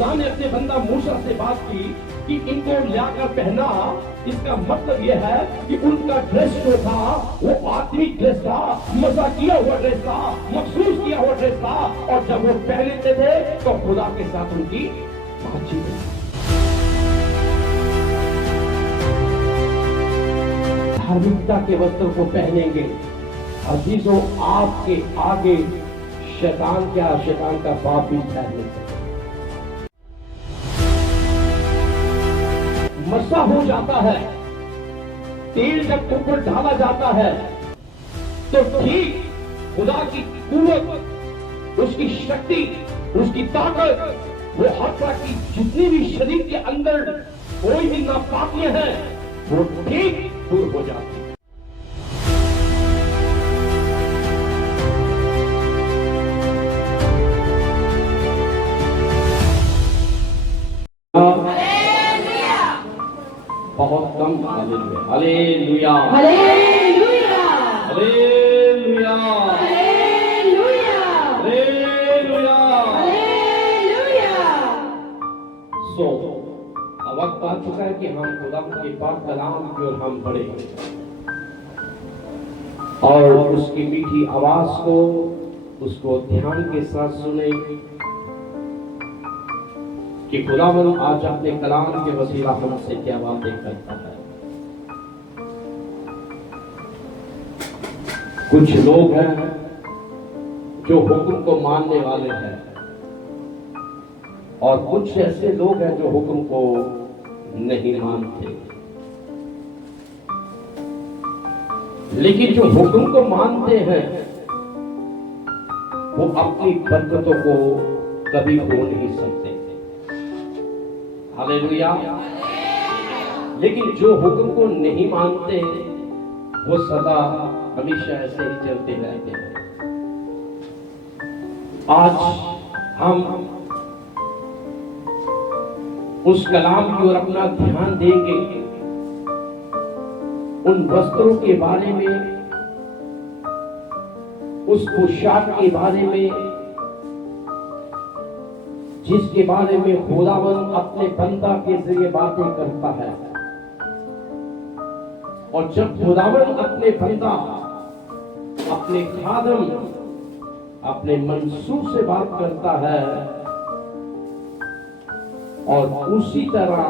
खुदा ने अपने बंदा मूसा से बात की कि इनको लाकर पहना, इसका मतलब यह है कि उनका ड्रेस जो था वो आत्मिक ड्रेस था, मजा किया हुआ ड्रेस था, मखसूस किया हुआ ड्रेस था, और जब वो पहनते थे तो खुदा के साथ उनकी बातचीत थी। धार्मिकता के वस्त्र को पहनेंगे, अजीजों आपके आगे शैतान का बाप भी ठहर नहीं सकता। मसा हो जाता है, तेल जब ऊपर डाला जाता है तो ठीक खुदा की कुव्वत, उसकी शक्ति, उसकी ताकत, वो हर तरह की जितनी भी शरीर के अंदर कोई भी नापाकियां हैं वो ठीक दूर हो जाती है। बहुत कम hallelujah hallelujah hallelujah hallelujah hallelujah hallelujah. Hallelujah. So अब वक्त आ चुका है कि हम खुदा के पाक कलाम की ओर हम बढ़े और उसकी मीठी आवाज को, उसको ध्यान के साथ सुने कि खुदावंद आज अपने कलाम के वसीला हमसे क्या बातें करता है। कुछ लोग हैं जो हुक्म को मानने वाले हैं और कुछ ऐसे लोग हैं जो हुक्म को नहीं मानते, लेकिन जो हुक्म को मानते हैं वो अपनी बरकतों को कभी खो नहीं सकते। हालेलुया। लेकिन जो हुक्म को नहीं मानते वो सदा हमेशा ऐसे ही चलते रहते हैं। आज हम उस कलाम की ओर अपना ध्यान देंगे, उन वस्त्रों के बारे में, उस पोशाक के बारे में जिसके बारे में खुदावंद अपने बंदा के जरिए बातें करता है। और जब खुदावंद अपने बंदा, अपने खादम, अपने मंसूर से बात करता है और उसी तरह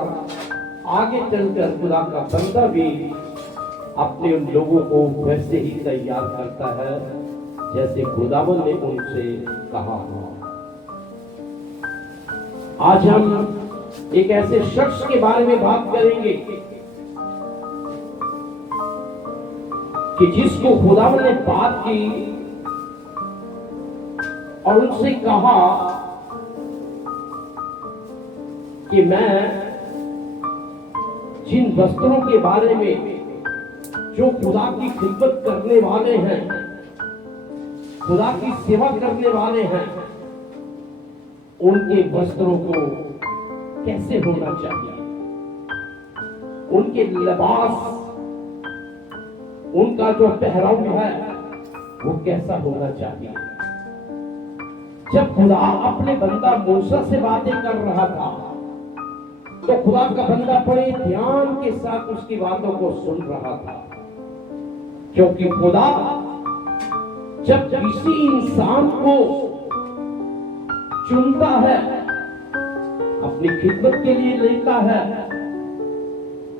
आगे चलकर खुदा का बंदा भी अपने उन लोगों को वैसे ही तैयार करता है जैसे खुदावंद ने उनसे कहा हो। आज हम एक ऐसे शख्स के बारे में बात करेंगे कि जिसको खुदावंद ने बात की और उनसे कहा कि मैं जिन वस्त्रों के बारे में जो खुदा की खिदमत करने वाले हैं, खुदा की सेवा करने वाले हैं, उनके वस्त्रों को कैसे होना चाहिए, उनके लिबास, उनका जो पहराव है वो कैसा होना चाहिए। जब खुदा अपने बंदा मूसा से बातें कर रहा था तो खुदा का बंदा बड़े ध्यान के साथ उसकी बातों को सुन रहा था, क्योंकि खुदा जब किसी इंसान को चुनता है, अपनी खिदमत के लिए लेता है,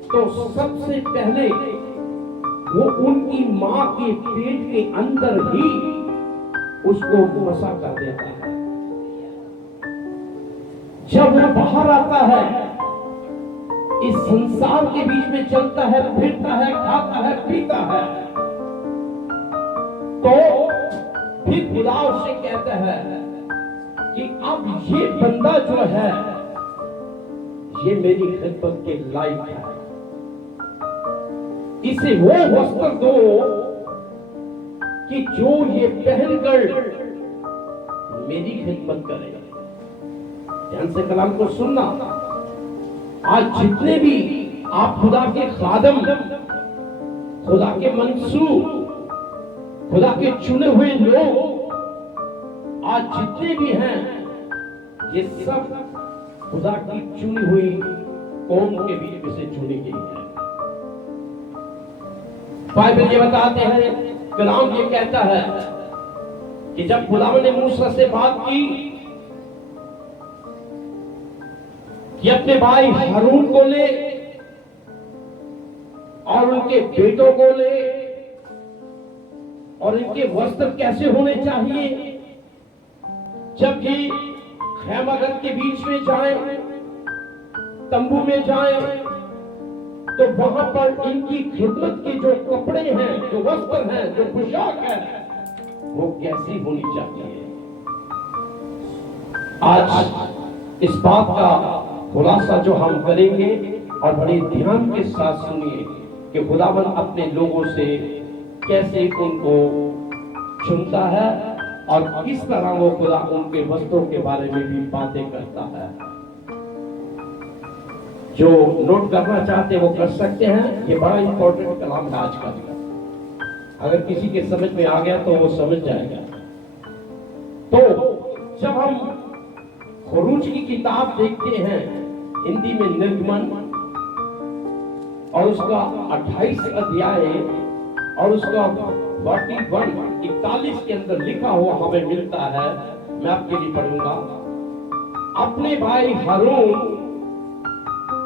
तो सबसे पहले वो उनकी मां के पेट के अंदर ही उसको बसा कर देता है। जब वो बाहर आता है, इस संसार के बीच में चलता है, फिरता है, खाता है, पीता है, तो फिर खुदा उससे कहता है कि अब ये बंदा जो है ये मेरी खिदमत के लायक है, इसे वो वस्त्र दो कि जो ये पहनकर मेरी खिदमत करेगा। ध्यान से कलाम को सुनना। आज जितने भी आप खुदा के खादम, खुदा के मंसूर, खुदा के चुने हुए लोग आज जितने भी हैं, ये सब खुदा की चुनी हुई कौम के बीच में से चुनी गई है। बाइबल ये बताते हैं, कलाम ये कहता है कि जब खुदा ने मूसा से बात की कि अपने भाई हारून को ले और उनके बेटों को ले और इनके वस्त्र कैसे होने चाहिए, जब ये खैमागत के बीच में जाए, तंबू में जाए, तो वहां पर इनकी खिदमत के जो कपड़े हैं, जो वस्त्र हैं, जो पोशाक है, वो कैसी होनी चाहिए। आज इस बात का खुलासा जो हम करेंगे, और बड़े ध्यान के साथ सुनिए कि खुदावन अपने लोगों से कैसे उनको चुनता है और किस तरह वो खुदा उनके वस्त्रों के बारे में भी बातें करता है। जो नोट करना चाहते हैं वो कर सकते हैं। ये बड़ा इंपॉर्टेंट कलाम है आज का। अगर किसी के समझ में आ गया तो वो समझ जाएगा। तो जब हम खुरूज की किताब देखते हैं, हिंदी में निर्गमन, और उसका 28 अध्याय और उसका 41 के अंदर लिखा हुआ हमें मिलता है। मैं आपके लिए पढ़ूंगा। अपने भाई हारून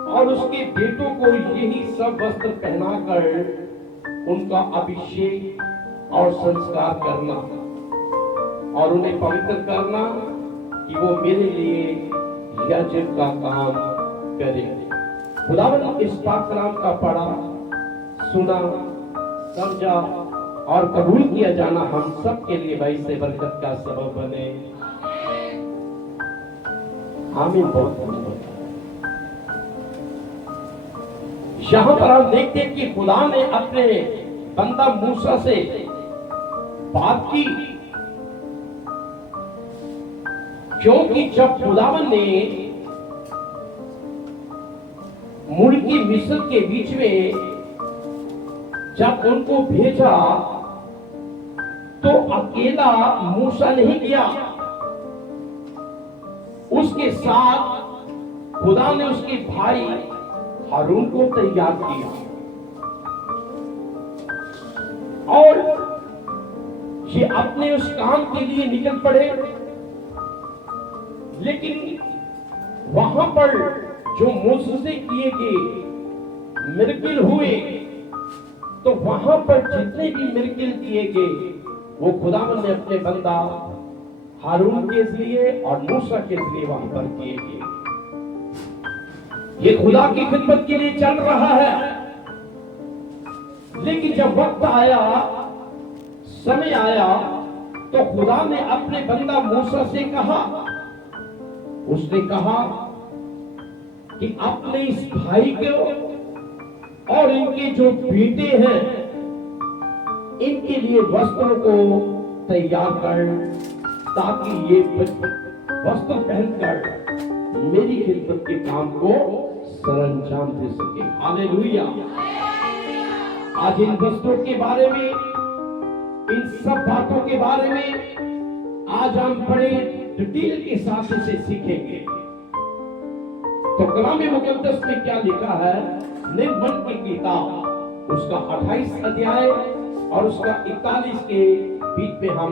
और उसके बेटों को यही सब वस्त्र पहनाकर उनका अभिषेक और संस्कार करना और उन्हें पवित्र करना कि वो मेरे लिए याजक का काम करें। खुदावन इस पाक कलाम का पढ़ा, सुना, समझा और कबूल किया जाना हम सब के लिए भाई से बरकत का सबब बने। आमीन। बहुत यहाँ पर हम देखते हैं कि खुदा ने अपने बंदा मूसा से बात की, क्योंकि जब खुदावन ने मुल्की मिस्र के बीच में जब उनको भेजा तो अकेला मूसा नहीं गया, उसके साथ खुदा ने उसके भाई हारून को तैयार किया और ये अपने उस काम के लिए निकल पड़े। लेकिन वहां पर जो मूसा से किए गए मिरेकल हुए, तो वहां पर जितने भी मिरेकल किए गए वो खुदावन ने अपने बंदा हारून के लिए और मूसा के लिए वहां पर किए गए। ये खुदा की खिदमत के लिए चल रहा है। लेकिन जब वक्त आया, समय आया, तो खुदा ने अपने बंदा मूसा से कहा, उसने कहा कि अपने इस भाई को और इनके जो बेटे हैं इनके लिए वस्त्रों को तैयार कर, ताकि ये वस्त्र पहनकर मेरी खिदमत के काम को सरंजाम दे सके। हालेलुया। आज इन वस्त्रों के बारे में, इन सब बातों के बारे में आज हम बड़े डिटेल के साथ इसे सीखेंगे। तो कलाम मुकद्दस में क्या लिखा है? निर्गमन की किताब उसका 28 अध्याय और उसका 41 के बीच में हम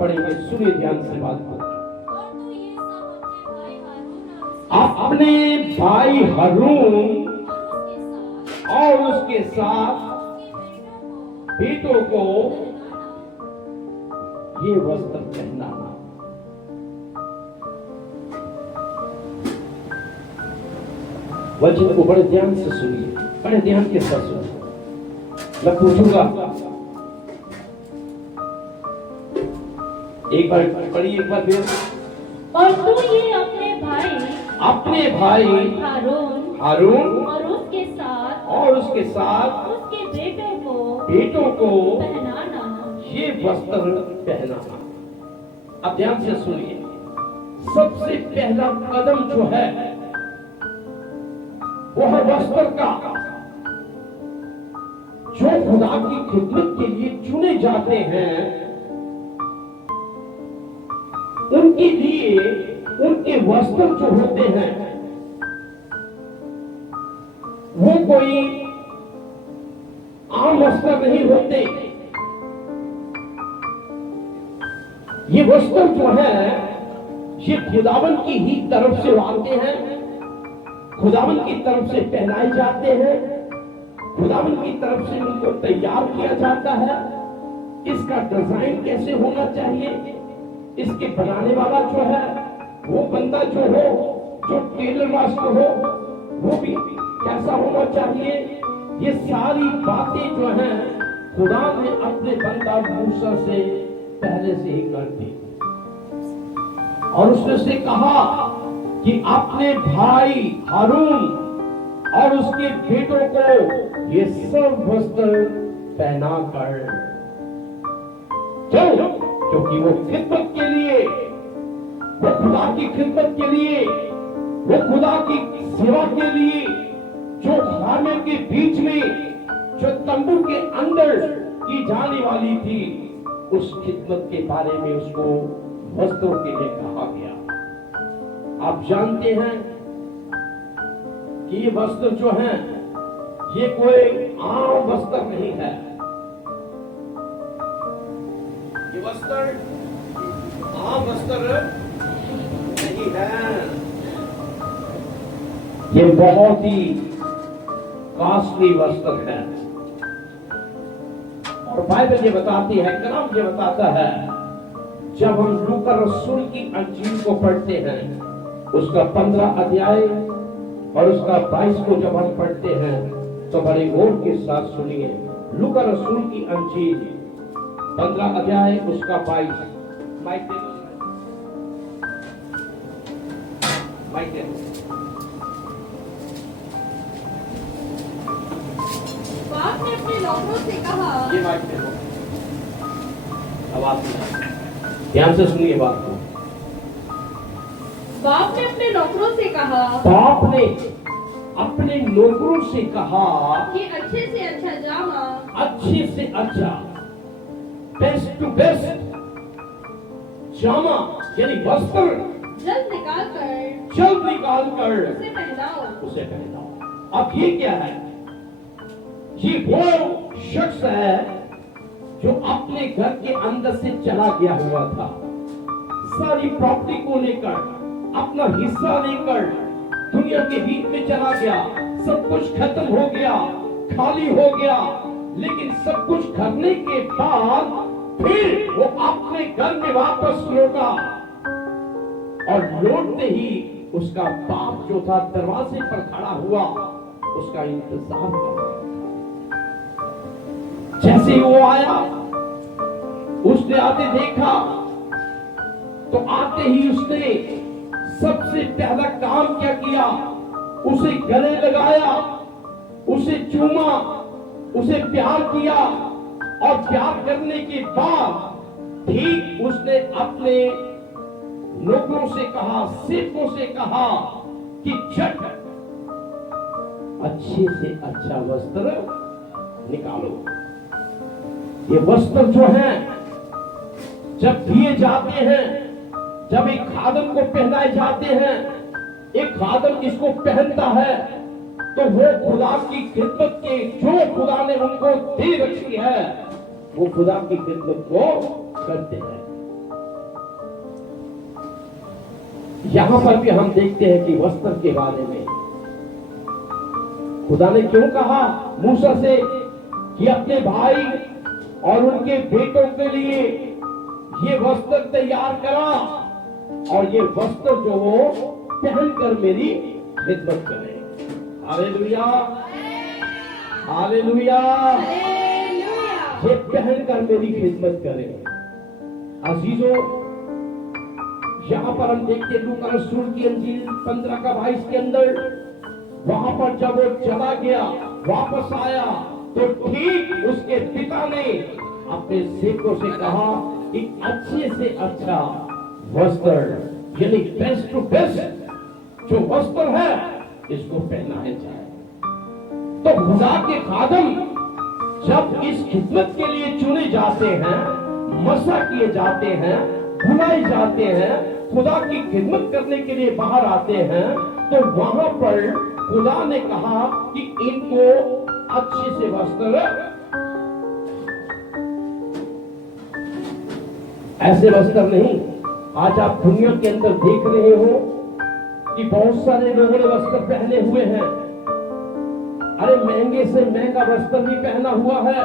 पढ़ेंगे। सुनिए ध्यान से बात को। अपने भाई हारून और उसके साथ बेटों को ये वस्त्र पहनाना। वचन को बड़े ध्यान से सुनिए, बड़े ध्यान के साथ सुनिए। मैं पूछूंगा, एक बार पढ़िए, एक बार फिर। और तू ये अपने भाई हारून और उसके साथ उसके बेटों को पहनाना, ये वस्त्र पहनाना। अब ध्यान से सुनिए, सबसे पहला कदम जो है वो है वस्त्र का। जो खुदा की खिदमत के लिए चुने जाते हैं उनके लिए उनके वस्त्र जो होते हैं कोई आम वस्त्र नहीं होते। ये वस्त्र जो है ये खुदावन की ही तरफ से आते हैं, खुदावन की तरफ से पहनाए जाते हैं, खुदावन की तरफ से उनको तैयार किया जाता है। इसका डिजाइन कैसे होना चाहिए, इसके बनाने वाला जो है वो बंदा जो हो, जो टेलर मास्टर हो, वो भी कैसा होना चाहिए, ये सारी बातें जो हैं खुदा ने अपने बंदा मूसा से पहले से ही कर दी। और उसने से कहा कि अपने भाई हारून और उसके बेटों को ये सब वस्त्र पहना कर, क्योंकि वो खिदमत के लिए, वो खुदा की खिदमत के लिए, वो खुदा की सेवा के लिए जो खाने के बीच में, जो तंबू के अंदर की जाने वाली थी, उस खिदमत के बारे में उसको वस्त्रों के लिए कहा गया। आप जानते हैं कि ये वस्त्र जो हैं ये कोई आम वस्त्र नहीं है। ये वस्त्र आम वस्त्र नहीं है, ये बहुत ही कॉस्टली वस्त्र है। और बाइबल ये बताती है, कलाम ये बताता है, जब हम लूका रसूल की अंजील को पढ़ते हैं, उसका 15 अध्याय और उसका 22 को जब हम पढ़ते हैं तो बड़े गौर के साथ सुनिए। लूका रसूल की अंजील 15 अध्याय उसका 22। माइक दे दो, माइक दे दो। बाप ने अपने नौकरों से कहा, ये माइक दे दो, आवाज नहीं, ध्यान से सुनिए बात को। बाप ने अपने नौकरों से कहा, बाप ने अपने नौकरों से कहा कि अच्छे से अच्छा जामा, अच्छे से अच्छा, बेस्ट टू बेस्ट जामा यानी वस्त्र जल्द निकाल कर उसे पहनाओ। अब ये क्या है, ये वो शख्स है जो अपने घर के अंदर से चला गया हुआ था, सारी प्रॉपर्टी को लेकर, अपना हिस्सा लेकर दुनिया के बीच में चला गया, सब कुछ खत्म हो गया, खाली हो गया। लेकिन सब कुछ करने के बाद फिर वो अपने घर में वापस लौटा, और लौटते ही उसका बाप जो था दरवाजे पर खड़ा हुआ, उसका इंतजार कर रहा था। जैसे ही वो आया, उसने आते देखा, तो आते ही उसने सबसे पहला काम क्या किया, उसे गले लगाया, उसे चूमा, उसे प्यार किया, और प्यार करने के बाद ठीक उसने अपने नौकरों से कहा, सेवकों से कहा कि झट अच्छे से अच्छा वस्त्र निकालो। ये वस्त्र जो हैं जब दिए जाते हैं, जब एक खादम को पहनाए जाते हैं, एक खादम इसको पहनता है तो वो खुदा की खिदमत के, जो खुदा ने उनको दे रखी है, वो खुदा की खिदमत को करते हैं। यहां पर भी हम देखते हैं कि वस्त्र के बारे में खुदा ने क्यों कहा मूसा से कि अपने भाई और उनके बेटों के लिए ये वस्त्र तैयार करा, और ये वस्त्र जो वो पहनकर मेरी खिदमत करे। हालेलुया, हालेलुया, ये पहनकर मेरी खिदमत करे। अजीजों, यहां पर हम देखते हैं लूका रसूल की अंजील 15 का 22 के अंदर, वहां पर जब वो चला गया, वापस आया, तो ठीक उसके पिता ने अपने सेवकों से कहा कि अच्छे से अच्छा वस्त्र यानी बेस्ट टू बेस्ट जो वस्त्र है इसको पहनाया जाए। तो खुदा के खादम जब इस खिदमत के लिए चुने जाते हैं, मसा किए जाते हैं, बुलाए जाते हैं, खुदा की खिदमत करने के लिए बाहर आते हैं, तो वहां पर खुदा ने कहा कि इनको अच्छे से वस्त्र, ऐसे वस्त्र नहीं। आज आप दुनिया के अंदर देख रहे हो कि बहुत सारे लोगों ने वस्त्र पहने हुए हैं। अरे महंगे से महंगा वस्त्र भी पहना हुआ है,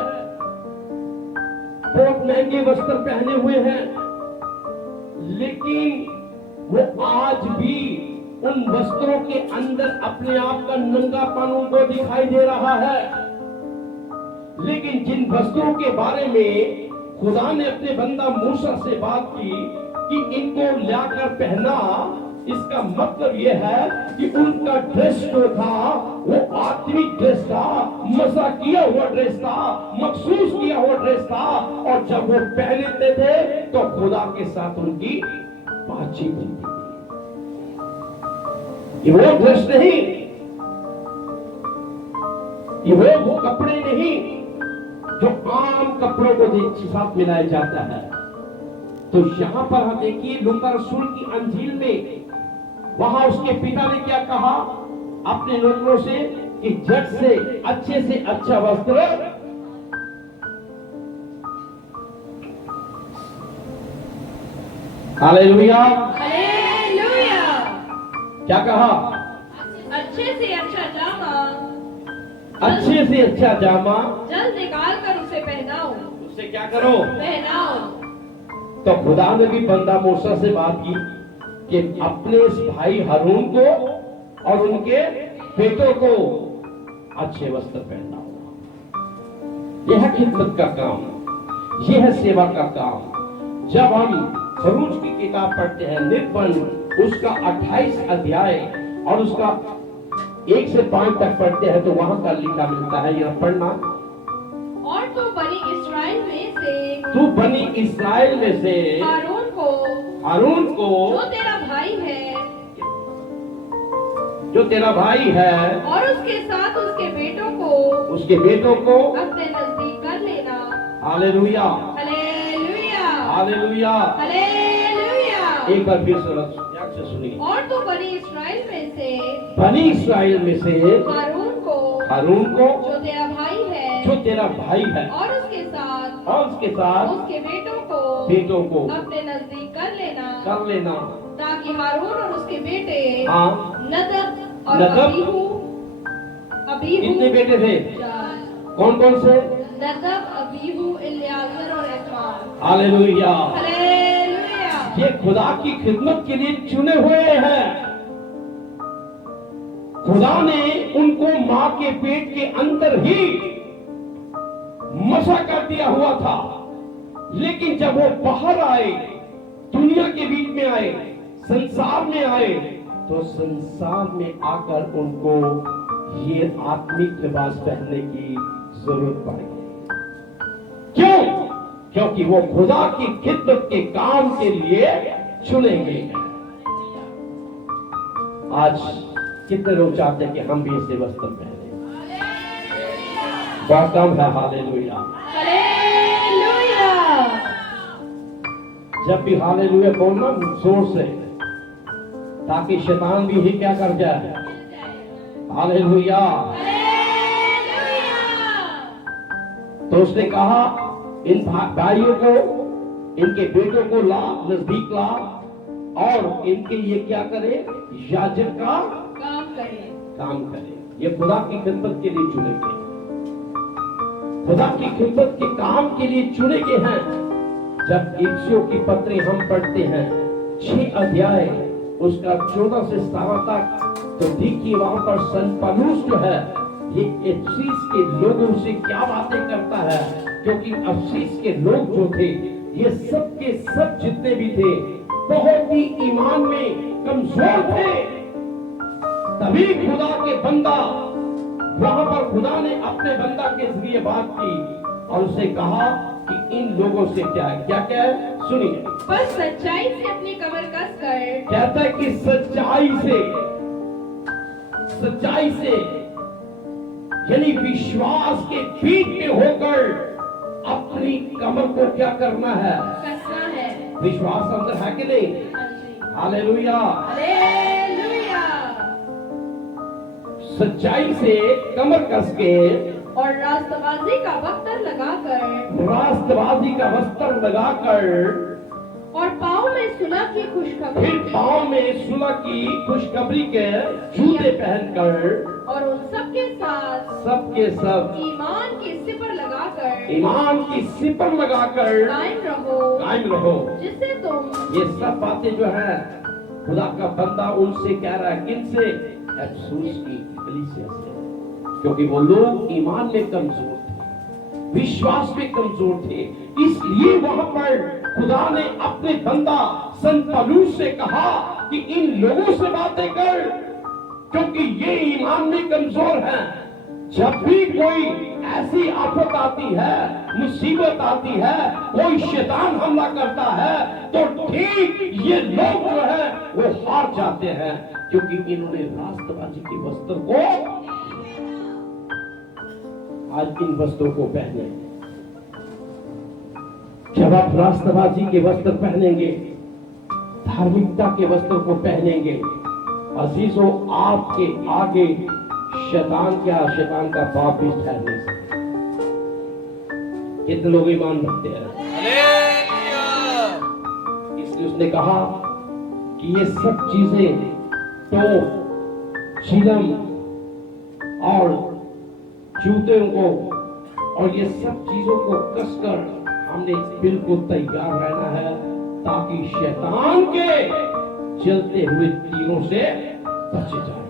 बहुत महंगे वस्त्र पहने हुए हैं, लेकिन वो आज भी उन वस्त्रों के अंदर अपने आप का नंगापन उनको दिखाई दे रहा है। लेकिन जिन वस्त्रों के बारे में खुदा ने अपने बंदा मूसा से बात की कि इनको लाकर पहना, इसका मतलब यह है कि उनका ड्रेस जो था वो आत्मिक ड्रेस था, मजा किया हुआ ड्रेस था, मखसूस किया हुआ ड्रेस था। और जब वो पहनते थे तो खुदा के साथ उनकी बातचीत होती थी। ये वो ड्रेस नहीं, ये वो कपड़े नहीं जो आम कपड़ों को साथ मिलाया जाता है। तो यहां पर हम देखिए लूका रसूल की अंजील में, वहां उसके पिता ने क्या कहा अपने नौकरों से कि झट से अच्छा वस्त्र हालेलुया, हालेलुया। क्या कहा? अच्छे से अच्छा जामा, अच्छे से अच्छा जामा जल्द निकाल कर उसे पहनाओ। उससे क्या करो? पहनाओ। तो खुदा ने भी बंदा मूसा से बात की कि अपने इस भाई हारून को और उनके बेटों को अच्छे वस्त्र पहनना होगा। यह है खिदमत का काम, यह है सेवा का काम। जब हम खरूज की किताब पढ़ते हैं, निर्गमन उसका 28 अध्याय और उसका 1 से 5 तक पढ़ते हैं, तो वहां का लिखा मिलता है, यह पढ़ना। और तू बनी इस्राएल में से हारून को जो तेरा भाई है और उसके साथ उसके बेटों को अपने नजदीक कर लेना। Hallelujah, hallelujah, hallelujah, hallelujah. एक बार फिर से सुनिए। और तू बनी इस्राएल में से हारून को जो तेरा भाई है और उसके साथ उसके बेटों को अपने नजदीक कर लेना, ताकि हारून और उसके बेटे नदब और अबीहू कितने बेटे थे? कौन कौन से? नदब, अबीहू, इल्याजर और इत्मार। Hallelujah, hallelujah. ये खुदा की खिदमत के लिए चुने हुए हैं। खुदा ने उनको मां के पेट के अंदर ही मसा कर दिया हुआ था, लेकिन जब वो बाहर आए, दुनिया के बीच में आए, संसार में आए, तो संसार में आकर उनको ये आत्मिक लिबास पहनने की जरूरत पड़ गई। क्यों? क्योंकि वो खुदा की खिदमत के काम के लिए चुने गए हैं। आज कितने लोग चाहते हैं कि हम भी ऐसे वस्त्र पहने? बहुत कम है। Hallelujah, hallelujah. जब भी हालेलुया बोलना जोर से, ताकि शैतान भी ही क्या कर जाए। हालेलुया। तो उसने कहा इन भाइयों को, इनके बेटों को ला, नजदीक ला, और इनके ये क्या करे? याजक का काम करे। ये खुदा की खिदमत के लिए चुने गए, खुदा की खिदमत के काम के लिए चुने गए हैं। जब इफिसियों की पत्री हम पढ़ते हैं 6 अध्याय उसका 14 से 17 तक, तो देखिए वहां पर संत पौलुस जो है ये इफिस के लोगों से क्या बातें करता है। क्योंकि इफिस के लोग जो थे, ये सब के सब जितने भी थे, बहुत ही ईमान में कमजोर थे। तभी खुदा के बंदा, वहां पर खुदा ने अपने बंदा के जरिए बात की और उसे कहा कि इन लोगों से क्या है, क्या क्या है, सुनिए। पर सच्चाई से अपनी कमर कस कर, कहता है कि सच्चाई से यानी विश्वास के बीच में होकर अपनी कमर को क्या करना है? कसना है। विश्वास अंदर है कि नहीं? हालेलुया। सच्चाई से कमर कस के और रास्तबाजी का वस्त्र लगाकर और पाँव में सुलह की खुशखबरी फिर पाँव में सुलह की खुशखबरी के जूते पहनकर और उन सबके साथ ईमान की सिपर लगाकर कायम रहो, जिससे तुम ये सब बातें जो है खुदा का बंदा उनसे कह रहा है, किनसे? अफसोस की कलीसिया से, क्योंकि वो लोग ईमान में कमजोर थे, विश्वास में कमजोर थे। इसलिए वहां पर खुदा ने अपने बंदा संत पौलुस से कहा कि इन लोगों से बातें कर, क्योंकि ये ईमान में कमजोर हैं। जब भी कोई ऐसी आफत आती है, मुसीबत आती है, कोई शैतान हमला करता है, तो ठीक ये लोग जो है वो हार जाते हैं, क्योंकि इन्होंने रास्तबाजी के वस्त्र को, आज इन वस्त्रों को पहने। जब आप रास्तबाजी के वस्त्र पहनेंगे, धार्मिकता के वस्त्र को पहनेंगे, अजीजों, आपके आगे शैतान का बाप भी ठहर नहीं सकता। कितने लोग ईमान रखते हैं? इसलिए उसने कहा कि ये सब चीजें तो चिलम और जूते को और ये सब चीजों को कसकर हमने बिल्कुल तैयार रहना है, ताकि शैतान के चलते हुए तीरों से बचे जाए।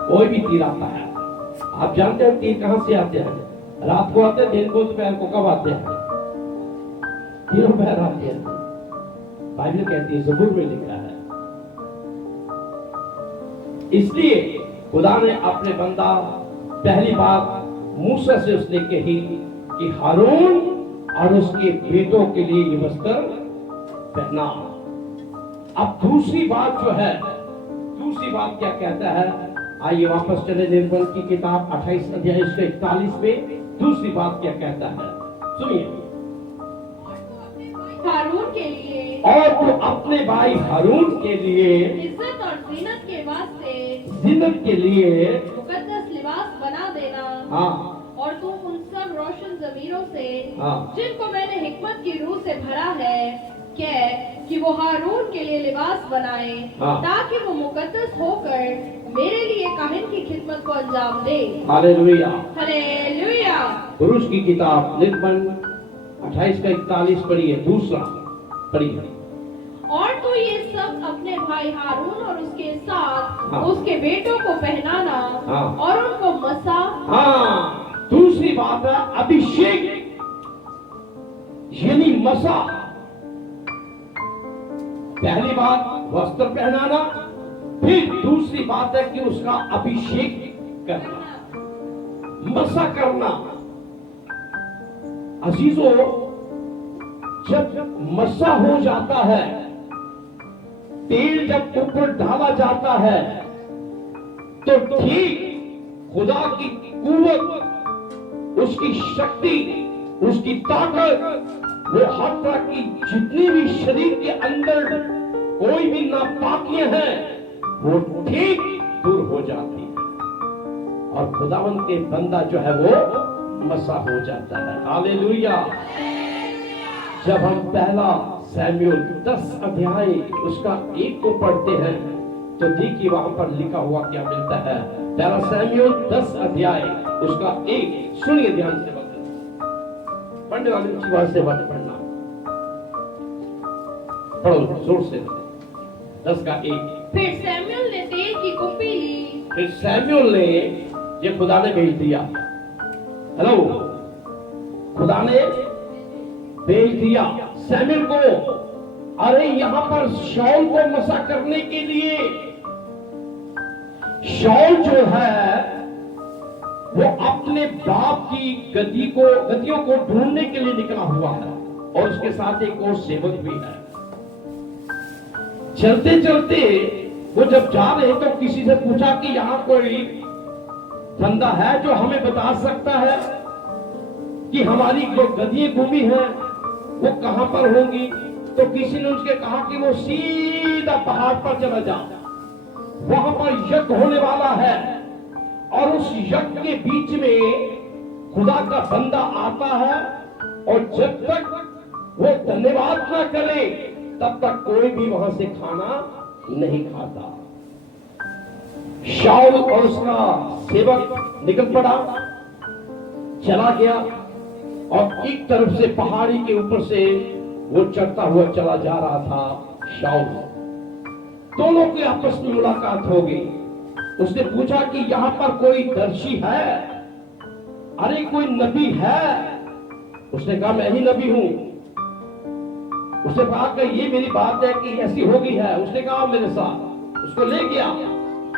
कोई भी तीर आता है, आप जानते हैं तीर कहां से आते हैं? रात को आते हैं, दिन को, दोपहर को। कब आते हैं? तीनों पहर आते हैं। बाइबल कहती है, ज़बूर में लिखा है। इसलिए खुदा ने अपने बंदा, पहली बात मूसा से उसने कही कि हारून और उसके बेटों के लिए ये वस्त्र पहना। अब दूसरी बात जो है, दूसरी बात क्या कहता है? आइए वापस चले निर्गमन की किताब 28 अध्याय 41 में दूसरी बात क्या कहता है, सुनिए। हारून के लिए, और तो अपने भाई हारून के लिए इज्जत और जीनत के वास्ते, जीनत के लिए मुकद्दस लिबास बना देना। हाँ। और तुम उन सब रोशन ज़मीरों से, हाँ, जिनको मैंने हिकमत की रूह से भरा है, कह कि वो हारून के लिए लिबास बनाए, हाँ, ताकि वो मुकद्दस होकर मेरे लिए काहिन की खिदमत को अंजाम दे। Hallelujah, hallelujah. पुरुष की किताब निर्गमन 28 का 41 पढ़िए, दूसरा पढ़िए। और तो ये सब अपने भाई हारून और उसके साथ, हाँ, उसके बेटों को पहनाना, हाँ, और उनको मसा। हाँ, दूसरी बात है अभिषेक, यानी मसा। पहली बात वस्त्र पहनाना, फिर दूसरी बात है कि उसका अभिषेक करना, मसा करना। अजीजों, जब मसा हो जाता है, तेल जब ऊपर डाला जाता है, तो ठीक खुदा की कुव्वत, उसकी शक्ति, उसकी ताकत, वो हर तरह की जितनी भी शरीर के अंदर कोई भी नापाकियां हैं, वो ठीक दूर हो जाती है, और खुदावंत के बंदा जो है वो मसा हो जाता है। हालेलुया। जब हम पहला सैमुएल 10 अध्याय उसका 1 को पढ़ते हैं, तो देखिए वहां पर लिखा हुआ क्या मिलता है। पहला सैमुएल 10 अध्याय उसका 1, सुनिए ध्यान से, पढ़ने वाले ऊंची आवाज से पढ़ना, पढ़ो जोर से। 10 का 1। फिर सैमुएल ने तेल की कुप्पी ली। फिर सैमुएल ने, ये खुदा ने भेज दिया, हेलो, खुदा ने भेज दिया सैमुएल को। अरे यहां पर शाऊल को मसा करने के लिए, शाऊल जो है वो अपने बाप की गतियों को ढूंढने के लिए निकला हुआ है, और उसके साथ एक और सेवक भी है। चलते चलते वो जब जा रहे तो किसी से पूछा कि यहां कोई बंदा है जो हमें बता सकता है कि हमारी जो गदियां घूमी है वो कहां पर होंगी? तो किसी ने उसके कहा कि वो सीधा पहाड़ पर चला जा, वहां पर यज्ञ होने वाला है और उस यज्ञ के बीच में खुदा का बंदा आता है और जब तक वो धन्यवाद ना करे तब तक कोई भी वहां से खाना नहीं खाता। शाऊल और उसका सेवक निकल पड़ा, चला गया और एक तरफ से पहाड़ी के ऊपर से वो चढ़ता हुआ चला जा रहा था शाऊल। दोनों की आपस में मुलाकात हो गई। उसने पूछा कि यहां पर कोई दर्शी है? अरे कोई नबी है? उसने कहा मैं ही नबी हूं। उसने कहा कि ये मेरी बात है कि ऐसी हो गई है। उसने कहा मेरे साथ। उसको ले गया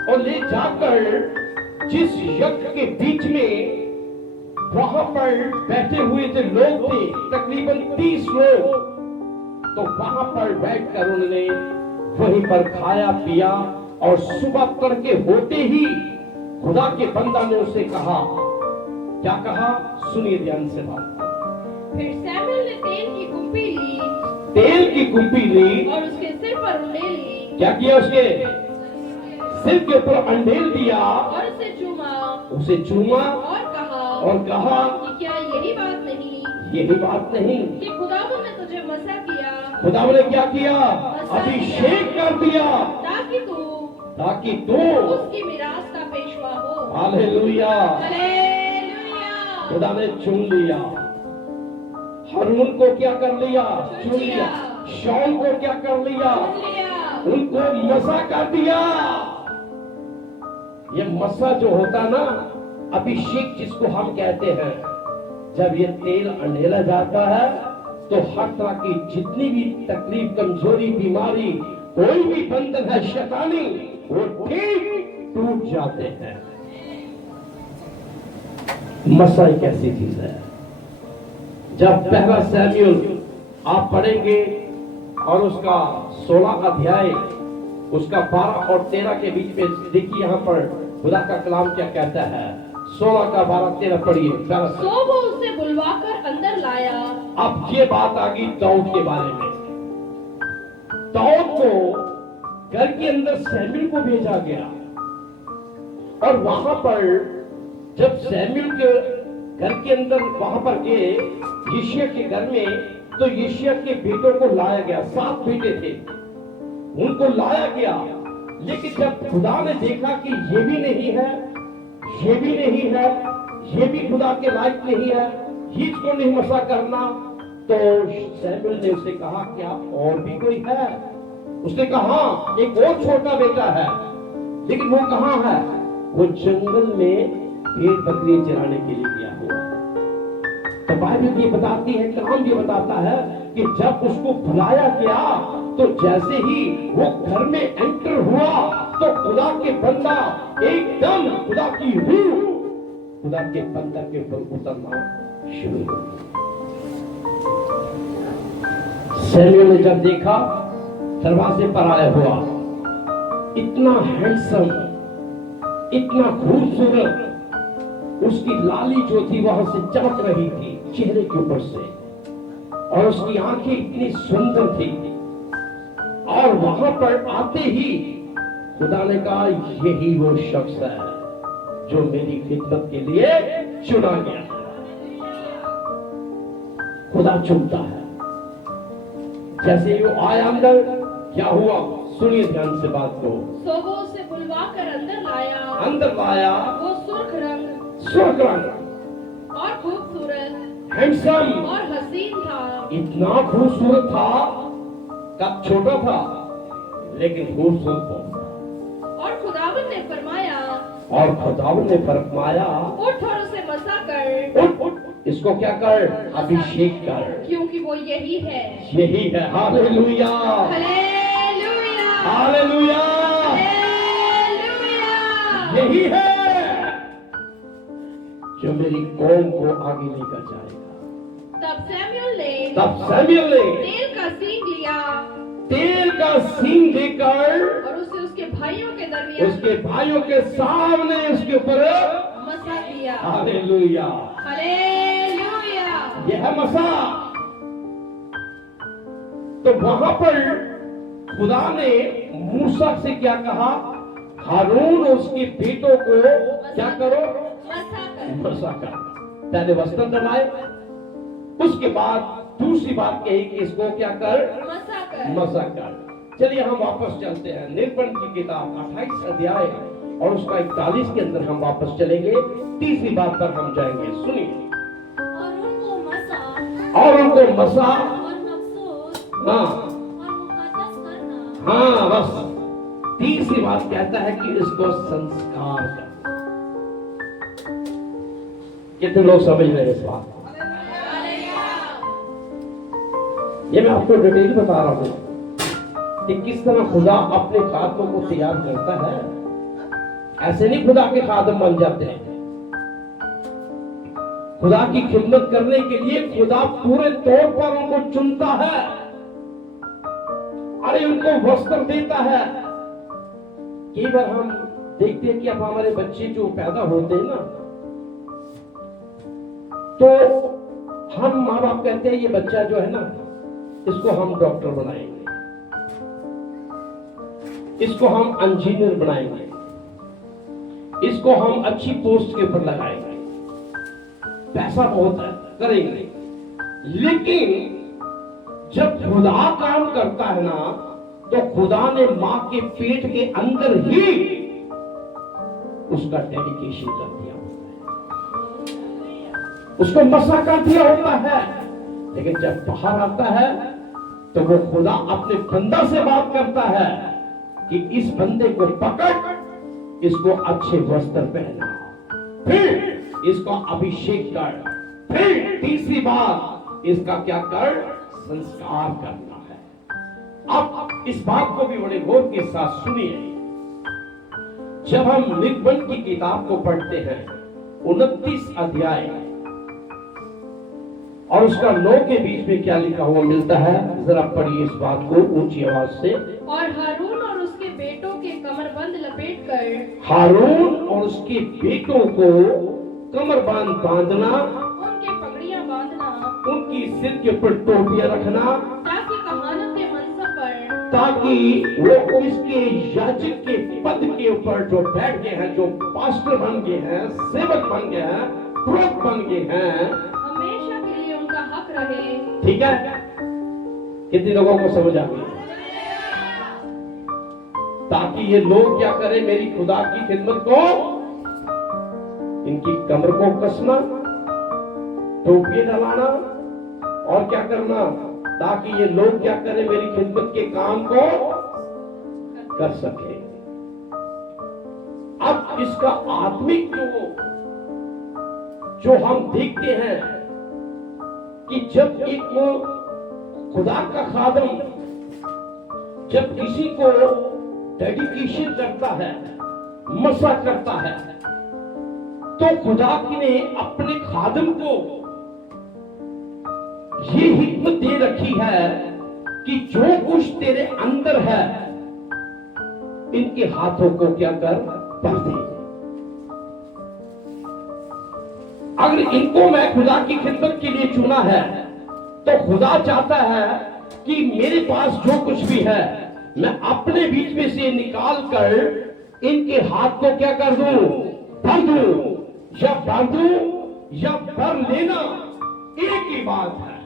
और ले जाकर जिस यज्ञ के बीच में वहां पर बैठे हुए जो लोग थे, तकरीबन 30 लोग, तो वहां पर बैठकर उन्होंने वहीं पर खाया पिया और सुबह तड़के होते ही खुदा के बंदा ने उसे कहा, क्या कहा? सुनिए ध्यान से बात। फिर सैमुएल ने तेल की कुप्पी ली और उसके सिर पर उंडेली। क्या किया? उसके सिर के ऊपर अंडेल दिया और उसे चूमा और कहा कि क्या यही बात नहीं कि खुदावंद ने तुझे मसा किया। खुदावंद ने क्या किया? अभिषेक कर दिया ताकि तू उसकी मिरास का पेशवा हो। हालेलुया। हालेलुया। खुदा ने चुन लिया। हारून को क्या कर लिया? चुन लिया। शाऊल को क्या कर लिया? उनको मसा कर दिया। ये मसा जो होता ना, अभिषेक जिसको हम कहते हैं, जब ये तेल अंडेला जाता है तो हर तरह की जितनी भी तकलीफ, कमजोरी, बीमारी, कोई भी बंधन है शैतानी, वो ठीक टूट जाते हैं। मसा एक ऐसी चीज है। जब पहला सैमुएल आप पढ़ेंगे और उसका 16 अध्याय, उसका 12 और 13 के बीच में देखिए, यहाँ पर खुदा का कलाम क्या कहता है। 16 का 12 13 पढ़िए। सो वो उसे बुलवाकर अंदर लाया। अब ये बात आ गई दाऊद के बारे में। दाऊद को घर के अंदर सैमुएल को भेजा गया और वहां पर जब सैमुएल के घर के अंदर वहां पर गए यिशै के घर में, तो यिशै के बेटों को लाया गया। 7 बेटे थे, उनको लाया गया। लेकिन जब खुदा ने देखा कि ये भी नहीं है, ये भी नहीं है, ये भी खुदा के लायक नहीं है, इसको नहीं मसा करना, तो सैमुएल ने उसे कहा क्या और भी कोई है? उसने कहा हाँ, एक और छोटा बेटा है, लेकिन वो कहाँ है? वो जंगल में भेड़ बकरी चराने के लिए गया हुआ। तो बाइबल ये बताती है, कलाम ये बताता है कि जब उसको बुलाया गया तो जैसे ही वो घर में एंटर हुआ तो खुदा के बंदा एकदम खुदा की रूह खुदा के बंदा के ऊपर उतरना शुरू हो गया। सैमुएल ने जब देखा दरवाजे पर आया हुआ, इतना हैंडसम, इतना खूबसूरत, उसकी लाली जो थी वहां से चमक रही थी चेहरे के ऊपर से, और उसकी आंखें इतनी सुंदर थी। और वहां पर आते ही खुदा ने कहा यही वो शख्स है जो मेरी खिदमत के लिए चुना गया। खुदा चुनता है। जैसे वो आया अंदर, क्या हुआ? सुनिए ध्यान से बात को। सो वो उसे बुलवाकर अंदर लाया। वो सुर्ख रंग और खूबसूरत, हैंडसम और हसीन था। इतना खूबसूरत था, कद छोटा था लेकिन खूबसूरत था। और खुदावंद ने फरमाया उठ और उसे मसा कर। उठ, इसको क्या कर? अभिषेक कर, क्योंकि वो यही है। हालेलुया, हालेलुया, हालेलुया, यही है जो मेरी कौम को आगे लेकर जाएगा। तब सैमुएल ने तेल का सींग लेकर और उसे उसके भाइयों के सामने उसके ऊपर मसा किया। हालेलुया, हालेलुया, यह है मसा। तो वहां पर खुदा ने मूसा से क्या कहा? हारून और उसके बेटों को क्या करो? मसा कर। मसा कर। पहले वस्त्र डलाए, उसके बाद दूसरी बात कही कि इसको क्या कर? मसा कर। मसा कर। चलिए हम वापस चलते हैं निर्गमन की किताब 28 अध्याय और उसका 41 के अंदर हम वापस चलेंगे। तीसरी बात पर हम जाएंगे, सुनिए। और उनको मसा और उनको मसा, और मखसूस हाँ और मुकद्दस करना। हाँ, बस तीसरी बात कहता है कि इसको संस्कार करना। कितने लोग समझ रहे हैं इस बात को? ये मैं आपको डिटेल बता रहा हूं कि किस तरह खुदा अपने खादमों को तैयार करता है। ऐसे नहीं खुदा के खादम बन जाते हैं। खुदा की खिदमत करने के लिए खुदा पूरे तौर पर उनको चुनता है। अरे उनको वस्त्र देता है। कई बार हम देखते हैं कि अब हमारे बच्चे जो पैदा होते हैं ना, तो हम माँ बाप कहते हैं ये बच्चा जो है ना, इसको हम डॉक्टर बनाएंगे, इसको हम इंजीनियर बनाएंगे, इसको हम अच्छी पोस्ट के ऊपर लगाएंगे, पैसा बहुत है, करेंगे। लेकिन जब खुदा काम करता है ना, तो खुदा ने मां के पेट के अंदर ही उसका डेडिकेशन कर दिया होता है, उसको मसा कर दिया होता है। लेकिन जब बाहर आता है तो वो खुदा अपने बंदा से बात करता है कि इस बंदे को पकड़, इसको अच्छे वस्त्र पहना, फिर इसको अभिषेक कर, फिर तीसरी बात इसका क्या कर? संस्कार करना है। अब इस बात को भी बड़े गौर के साथ सुनिए। जब हम निर्गमन की किताब को पढ़ते हैं 29 अध्याय और उसका 9 के बीच में क्या लिखा हुआ मिलता है, जरा पढ़िए इस बात को ऊंची आवाज से। और हारून और उसके बेटों के कमरबंद लपेटकर, हारून और उसके बेटों को कमरबंद बांधना, उनके पगड़ियां बांधना, उनकी सिर के ऊपर टोपियां रखना, ताकि कहानत के मनसब पर, ताकि वो इसके याजक के पद के ऊपर जो बैठ गए हैं, जो पास्टर बन गए हैं, सेवक बन गए हैं, पुरोहित बन गए हैं, हमेशा के लिए उनका हक रहे। ठीक है? कितने लोगों को समझ आ गई? ताकि ये लोग क्या करें? मेरी खुदा की खिदमत को, इनकी कमर को कसना, टोपी डलाना और क्या करना, ताकि ये लोग क्या करें? मेरी खिदमत के काम को कर सके। अब इसका आत्मिक जो हम देखते हैं कि जब एक खुदा का खादम जब किसी को डेडिकेशन करता है, मसा करता है, तो खुदा ने अपने खादम को ये हिकमत दे रखी है कि जो कुछ तेरे अंदर है, इनके हाथों को क्या कर? भर दे। अगर इनको मैं खुदा की खिदमत के लिए चुना है, तो खुदा चाहता है कि मेरे पास जो कुछ भी है, मैं अपने बीच में से निकाल कर इनके हाथ को क्या कर दूं? भर दूं। या भर दूं या भर लेना एक ही बात है।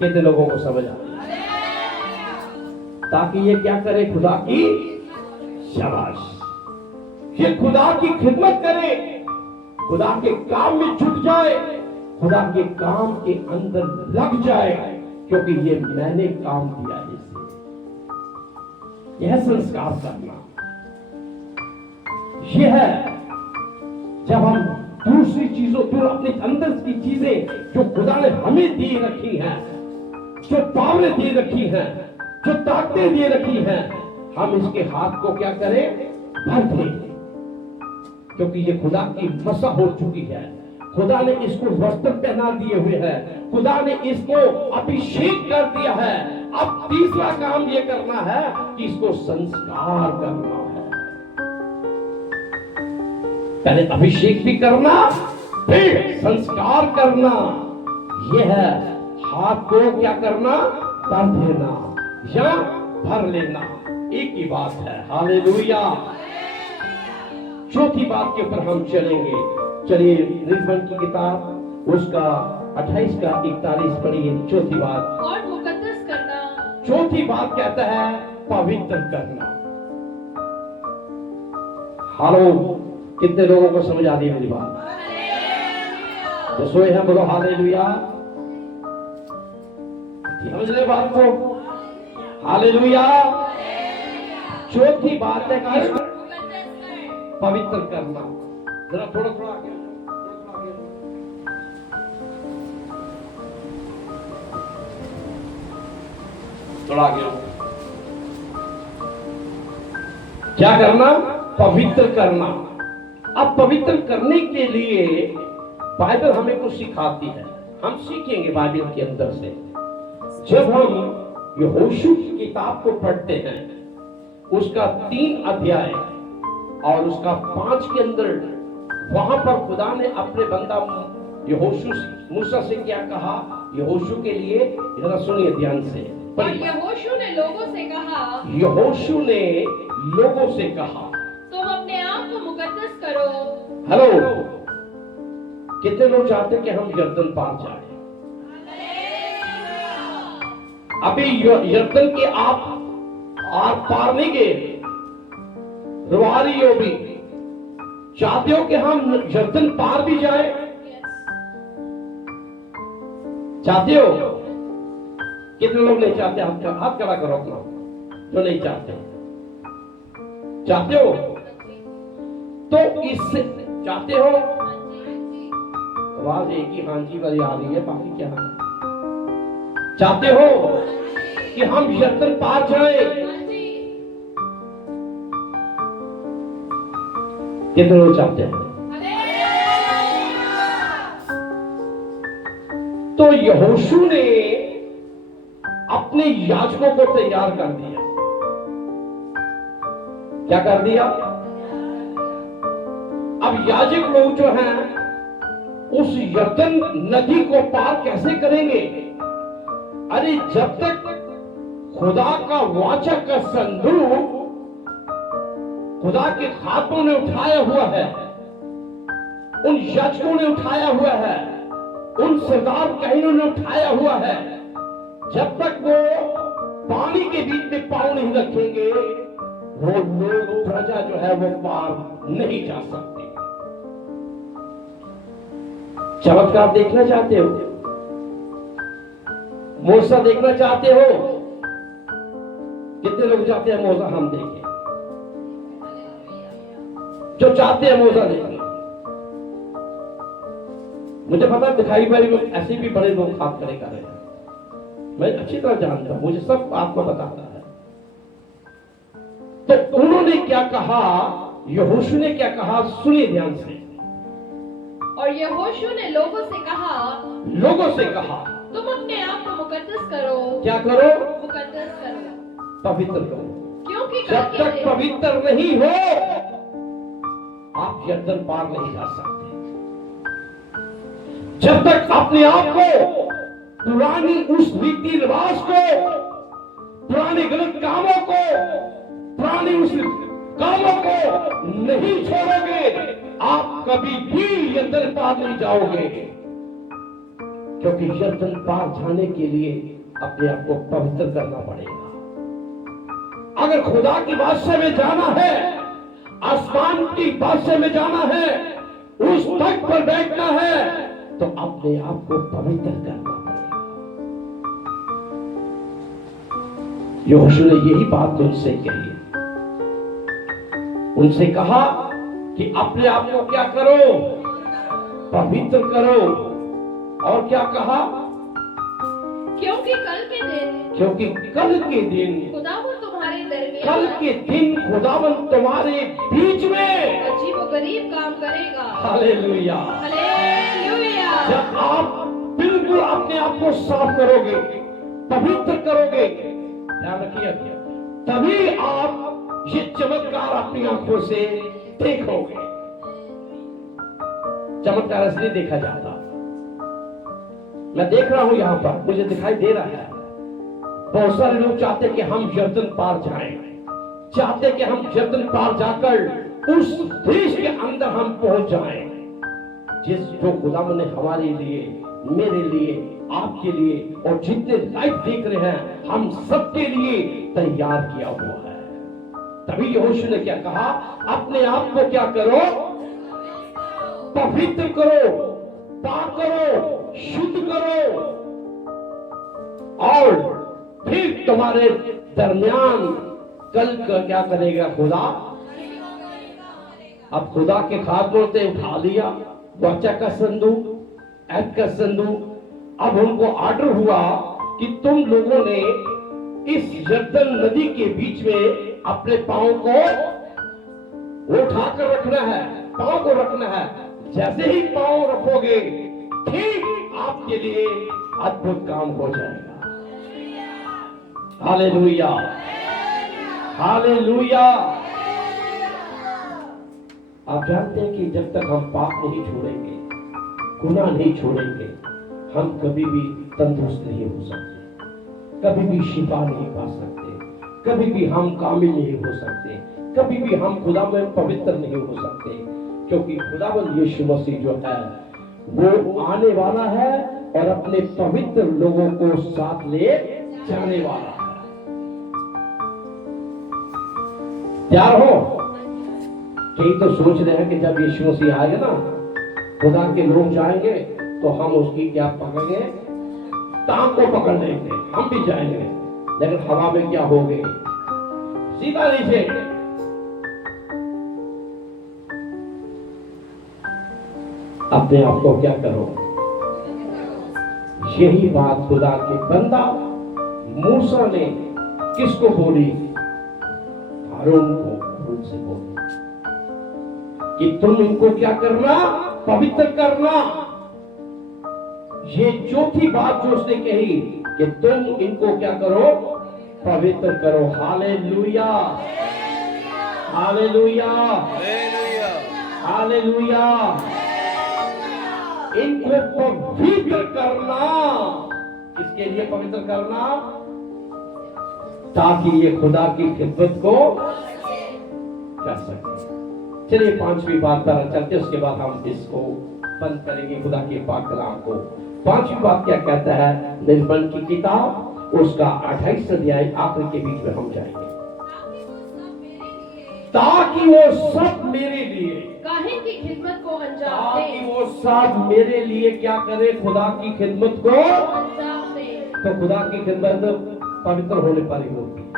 कितने लोगों को समझ आ? ताकि ये क्या करे? खुदा की शाबाश, ये खुदा की खिदमत करे, खुदा के काम में जुट जाए, खुदा के काम के अंदर लग जाए, क्योंकि ये मैंने काम दिया है इसे। यह संस्कार करना, यह है जब हम दूसरी चीजों पर अपने अंदर की चीजें जो खुदा ने हमें दे रखी हैं, जो पावरें दे रखी हैं, जो ताकतें दे रखी हैं, हम इसके हाथ को क्या करें? भर दें, क्योंकि ये खुदा की मसा हो चुकी है। खुदा ने इसको वस्त्र पहना दिए हुए हैं, खुदा ने इसको अभिषेक कर दिया है। अब तीसरा काम ये करना है कि इसको संस्कार करना है। पहले अभिषेक भी करना, फिर संस्कार करना। यह है हाथ को क्या करना? भर देना या भर लेना। एक ही बात है। हालेलुया। चौथी बात के ऊपर हम चलेंगे। चलिए निर्गमन की किताब उसका 28 का 41 पढ़िए। चौथी बात, और मुकद्दस करना। चौथी बात कहता है पवित्र करना। हालो, कितने लोगों को समझ आ रही है मेरी बात? तो सोए हैं, बोलो हालेलुया। समझ रहे बात को? हालेलुया। चौथी बात है कि इसको पवित्र करना। जरा थोड़ा थोड़ा आगे, थोड़ा आगे। क्या करना? पवित्र करना। अब पवित्र करने के लिए बाइबल हमें कुछ सिखाती है। हम सीखेंगे बाइबल के अंदर से। जब हम यहोशू की किताब को पढ़ते हैं, उसका 3 अध्याय और उसका 5 के अंदर, वहां पर खुदा ने अपने बंदा यहोशू मूसा से क्या कहा यहोशू के लिए, जरा सुनिए ध्यान से। और यहोशू ने लोगों से कहा, यहोशू ने लोगों से कहा, तुम अपने आप को मुकद्दस करो। हेलो, कितने लोग चाहते हैं कि हम यरदन पार जाए? अभी यरदन के आप पार नहीं गए, रुआरी हो भी चाहते हो कि हम यरदन पार भी जाए? चाहते हो? कितने लोग नहीं चाहते? हाथ खड़ा करो अपना जो नहीं चाहते। चाहते हो? तो इससे चाहते हो? आवाज एक ही हाँ जी वाली आ रही है, बाकी क्या? चाहते हो कि हम यरदन पार जाए? कितने लोग चाहते हैं? तो यहोशू ने अपने याजकों को तैयार कर दिया। क्या कर दिया? अब याजक लोग जो हैं उस यरदन नदी को पार कैसे करेंगे? अरे जब तक खुदा का वाचा का संदूक खुदा के हाथों ने उठाया हुआ है, उन याजकों ने उठाया हुआ है, उन सरदार कहनों ने उठाया हुआ है, जब तक वो पानी के बीच में पांव नहीं रखेंगे, वो लोग प्रजा जो है वो पार नहीं जा सकते। चमत्कार देखना चाहते हो? मूसा देखना चाहते हो? कितने लोग चाहते हैं मूसा हम देखें? जो चाहते हैं मूसा देखना। मुझे पता है दिखाई पड़ी लोग ऐसे भी बड़े लोग हाथ खड़े कर रहे हैं, मैं अच्छी तरह जानता हूं, मुझे सब आपको बताता है। तो उन्होंने क्या कहा, यहोशू ने क्या कहा, सुनिए ध्यान से। और यहोशू ने लोगों से कहा, तुम अपने आप को मुकद्दस करो। क्या करो? मुकद्दस करो, पवित्र करो, क्योंकि जब तक पवित्र नहीं हो आप यरदन पार नहीं जा सकते। जब तक अपने आप को पुरानी उस रीति रिवाज को, पुराने गलत कामों को, पुरानी उस कामों को नहीं छोड़ोगे, आप कभी भी यरदन पार नहीं जाओगे। क्योंकि यरदन पार जाने के लिए अपने आप को पवित्र करना पड़ेगा। अगर खुदा की बादशाह में जाना है, आसमान की बादशाह में जाना है, उस तख्त पर बैठना है, तो अपने आप को पवित्र करना पड़ेगा। यहोशू ने यही बात उनसे कही। उनसे कहा कि अपने आप को क्या करो? पवित्र करो। और क्या कहा? क्योंकि कल के दिन खुदावन तुम्हारे दरमियान, कल के दिन खुदावन तुम्हारे बीच में अजीबोगरीब काम करेगा। हालेलुया। हालेलुया। जब आप बिल्कुल अपने आप को साफ करोगे, पवित्र करोगे, ध्यान रखिए, तभी आप ये चमत्कार अपनी आंखों से देखोगे। चमत्कार इसलिए देखा जाता, मैं देख रहा हूं यहां पर, मुझे दिखाई दे रहा है बहुत सारे लोग चाहते हैं कि हम यरदन पार जाएं, चाहते कि हम जर्दन पार जाकर उस देश के अंदर हम पहुंच जाएं जो खुदा ने हमारे लिए, मेरे लिए, आपके लिए और जितने लाइव देख रहे हैं हम सबके लिए तैयार किया हुआ है। तभी यहोशू ने क्या कहा, अपने आप को क्या करो, पवित्र करो, पाक करो, शुद्ध करो, और फिर तुम्हारे दरमियान कल का क्या करेगा खुदा। अब खुदा के खातों से उठा लिया वाचा का संदूक, ऐद का संदूक। अब उनको ऑर्डर हुआ कि तुम लोगों ने इस यरदन नदी के बीच में अपने पांव को उठाकर रखना है, पांव को रखना है। जैसे ही पांव रखोगे ठीक आपके लिए अद्भुत काम हो जाएगा। Hallelujah, hallelujah. आप जानते हैं कि जब तक हम पाप नहीं छोड़ेंगे, गुनाह नहीं छोड़ेंगे, हम कभी भी तंदुरुस्त नहीं हो सकते, कभी भी शिफा नहीं पा सकते, कभी भी हम कामिल नहीं हो सकते, कभी भी हम खुदा में पवित्र नहीं हो सकते, क्योंकि खुदावंद यीशु मसीह जो है वो आने वाला है और अपने पवित्र लोगों को साथ ले जाने वाला है। तैयार हो? कई तो सोच रहे हैं कि जब यीशु मसीह आएगा ना, खुदा के लोग जाएंगे तो हम उसकी क्या पकड़ेंगे, टांग को पकड़ लेंगे, हम भी जाएंगे, लेकिन हवा में क्या हो गई, सीधा नीचे। अपने आप को क्या करो, यही बात खुदा के बंदा मूसा ने किसको बोली, हारून को उनसे बोली कि तुम इनको क्या करना, पवित्र करना। ये चौथी बात जो उसने कही कि तुम इनको क्या करो, पवित्र करो। Hallelujah, hallelujah, hallelujah. इनको पवित्र करना, किसके लिए पवित्र करना, ताकि ये खुदा की खिदमत को कर सके। चलिए पांचवी बात पर चलते, उसके बाद हम इसको बंद करेंगे खुदा के पाक कलाम को। पांचवी बात क्या कहता है, निर्गमन की किताब उसका 28 अध्याय आखिर के बीच में हम जाएंगे। ताकि वो सब मेरे लिए काहे की खिदमत को अंजाम ताकि दे, वो सब मेरे लिए क्या करे, खुदा की खिदमत को अंजाम दे। तो खुदा की खिदमत पवित्र होने पर ही होती है।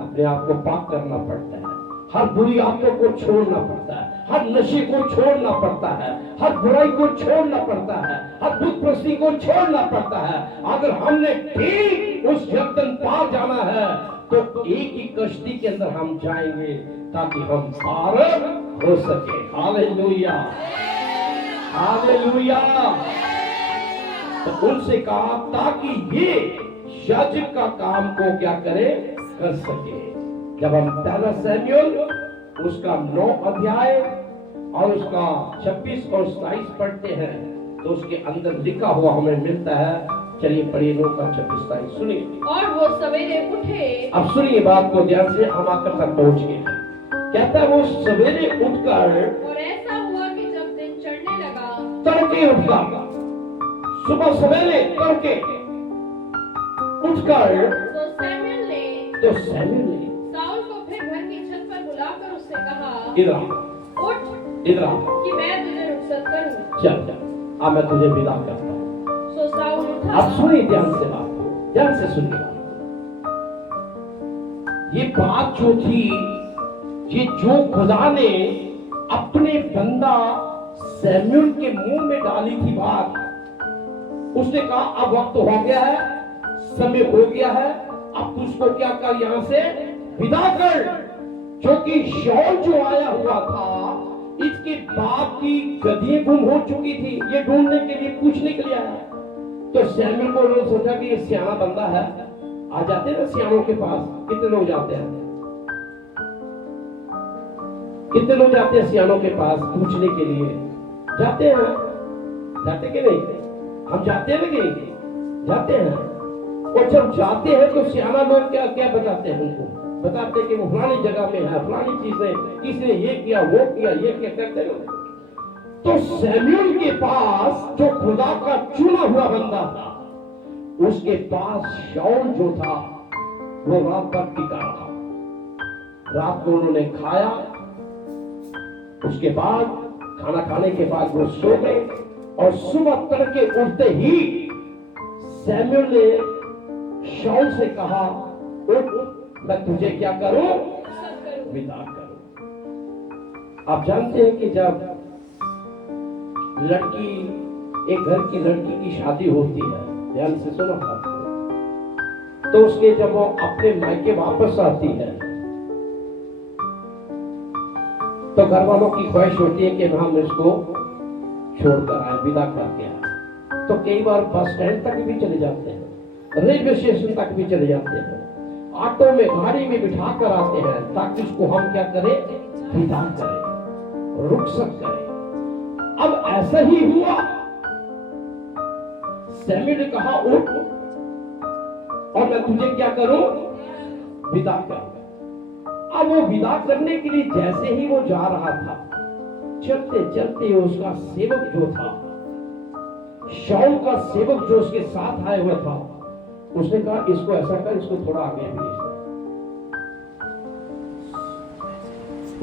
अपने आप को पाक करना पड़ता है, हर बुरी आदतों को छोड़ना पड़ता है, हर नशे को छोड़ना पड़ता है, हर बुराई को छोड़ना पड़ता है, हर बुत प्रस्ती को छोड़ना पड़ता है। अगर हमने ठीक उस यरदन पार जाना है तो एक ही कश्ती के अंदर हम जाएंगे ताकि हम पार हो सके। Hallelujah, hallelujah. तो उनसे कहा ताकि ये याजक का काम को क्या करे, कर सके। जब हम पहला शमूएल उसका 9 अध्याय और उसका 26 और 27 पढ़ते हैं तो उसके अंदर लिखा हुआ हमें मिलता है। चलिए पढ़िए 9 का 26-27 सुनिए। और वो सवेरे उठे, अब सुनिए बात को ध्यान से, हम आकर तक पहुंच गए हैं। कहता है वो सवेरे उठकर, और ऐसा हुआ कि जब दिन चढ़ने लगा, तड़के उठकर, सुबह सवेरे तड़के उठकर, तो शमूएल ने साउल को फिर घर की छत पर बुलाकर उससे कहा, इधर उठ, इधर कि मैं तुझे रुखसत करूं। चल अब मैं तुझे विदा करता हूं। सो साउल उठा। अब सुनिए ध्यान से बात को, ध्यान से सुनिए। ये बात जो थी, ये जो खुदा ने अपने बंदा शमूएल के मुंह में डाली थी बात, उसने कहा अब वक्त हो गया है, समय हो गया है, अब उसको क्या कर, यहां से विदा कर। क्योंकि शाऊल जो आया हुआ था, इसके बाप की गधियां गुम हो चुकी थी, ये ढूंढने के लिए, पूछने के लिए आया। तो शमूएल को उन्होंने सोचा कि ये सियाना बंदा है, आ जाते हैं ना सियानों के पास। कितने लोग जाते हैं, कितने लोग जाते हैं सियानों के पास पूछने के लिए, जाते हैं, जाते कि नहीं, हम जाते हैं कि नहीं, जाते हैं। और जब जाते हैं तो सियाना लोग क्या क्या बताते हैं, उनको बताते कि वो फलानी जगह में है, फलानी चीजें, किसने ये किया, वो किया, ये क्या करते ना। तो सैमुअल के पास जो खुदा का चुना हुआ बंदा था, उसके पास शाऊल जो था वो रात भर टिका रहा। रात को उन्होंने खाया, उसके बाद खाना खाने के बाद वो सो गए और सुबह तड़के उठते ही सैमुअल ने शाऊल से कहा, उठ, मैं तुझे क्या करूं? विदा करूं। आप जानते हैं कि जब लड़की, एक घर की लड़की की शादी होती है, ध्यान से सुनो बात को, तो उसके जब वो अपने मायके वापस आती है तो घर वालों की ख्वाहिश होती है कि हम इसको छोड़कर आए, विदा करके आए। तो कई बार बस स्टैंड तक भी चले जाते हैं, रेलवे स्टेशन तक भी चले जाते हैं, ऑटो में, गाड़ी में बिठा कर आते हैं ताकि उसको हम क्या करें? विदा करें, रुखसत करें। अब ऐसा ही हुआ। सैमुअल ने कहा, उठ और मैं तुझे क्या करूं? विदा करूं। अब वो विदा करने के लिए जैसे ही वो जा रहा था, चलते चलते उसका सेवक जो था, शाऊल का सेवक जो उसके साथ आया हुआ था, उसने कहा, इसको ऐसा कर, इसको थोड़ा आगे भेज दे।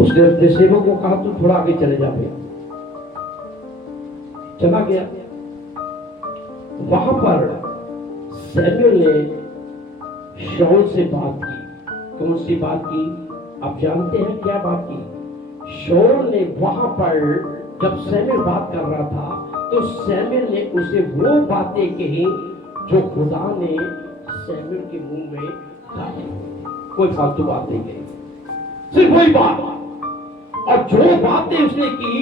उसने अपने सेवक को कहा, तू थोड़ा आगे चले जा भैया। चला गया। वहां पर सैमुअल ने शाऊल से बात की। कौन सी बात की? आप जानते हैं क्या बात की? शाऊल ने वहां पर जब सैमुअल बात कर रहा था तो सैमुअल ने उसे वो बातें कही जो खुदा ने सैमुअल के मुंह में डाली। कोई फालतू बात नहीं कही, सिर्फ वही बात। और जो बातें उसने की,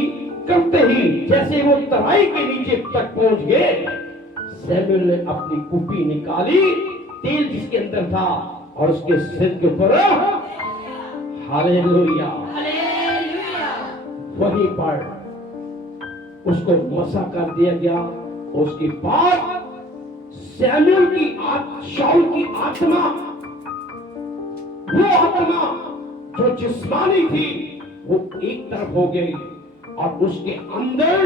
करते ही जैसे वो तराई के नीचे तक पहुंच गए, सैमुअल ने अपनी कुप्पी निकाली, तेल जिसके अंदर था, और उसके सिर के ऊपर हालेलुया, वहीं पर उसको मसा कर दिया गया। उसके बाद सैमुअल की शाऊल की आत्मा, वो आत्मा जो जिस्मानी थी, वो एक तरफ हो गई और उसके अंदर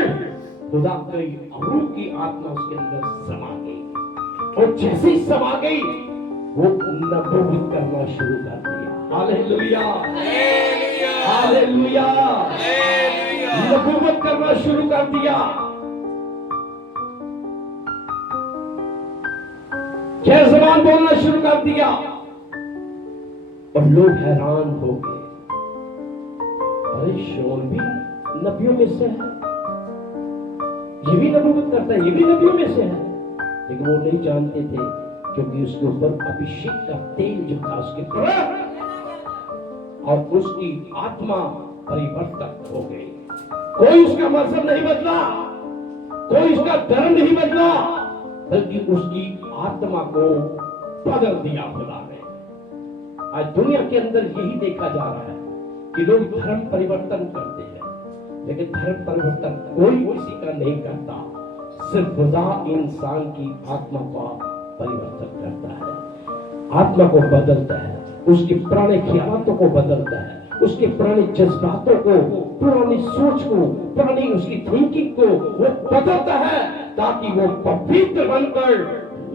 खुदा की रूह की आत्मा उसके अंदर समा गई। और जैसे ही समा गई, वो नबूवत करना शुरू कर दिया। हालेलुया, हालेलुया, नबूवत करना शुरू कर दिया। जय ज़बान बोलना शुरू कर दिया और लोग हैरान हो गए। अरे शाऊल भी नबियों में से है, ये भी नबूवत करता है, ये भी नबियों में से है। लेकिन वो नहीं जानते थे क्योंकि उसके ऊपर अभिषेक का तेल जो था उसके ऊपर, और उसकी आत्मा परिवर्तन हो गई। कोई उसका मजहब नहीं बदला, कोई उसका धर्म नहीं बदला, बल्कि उसकी आत्मा को बदल दिया खुदा ने। आज दुनिया के अंदर यही देखा जा रहा है कि लोग धर्म परिवर्तन करते हैं, लेकिन धर्म परिवर्तन कोई किसी का नहीं करता, सिर्फ खुदा इंसान की आत्मा का परिवर्तन करता है, आत्मा को बदलता है, उसकी पुराने ख्यालों को बदलता है, उसके पुराने जज्बातों को, पुरानी सोच को, पुरानी उसकी थिंकिंग को वो बदलता है, ताकि वो पवित्र बनकर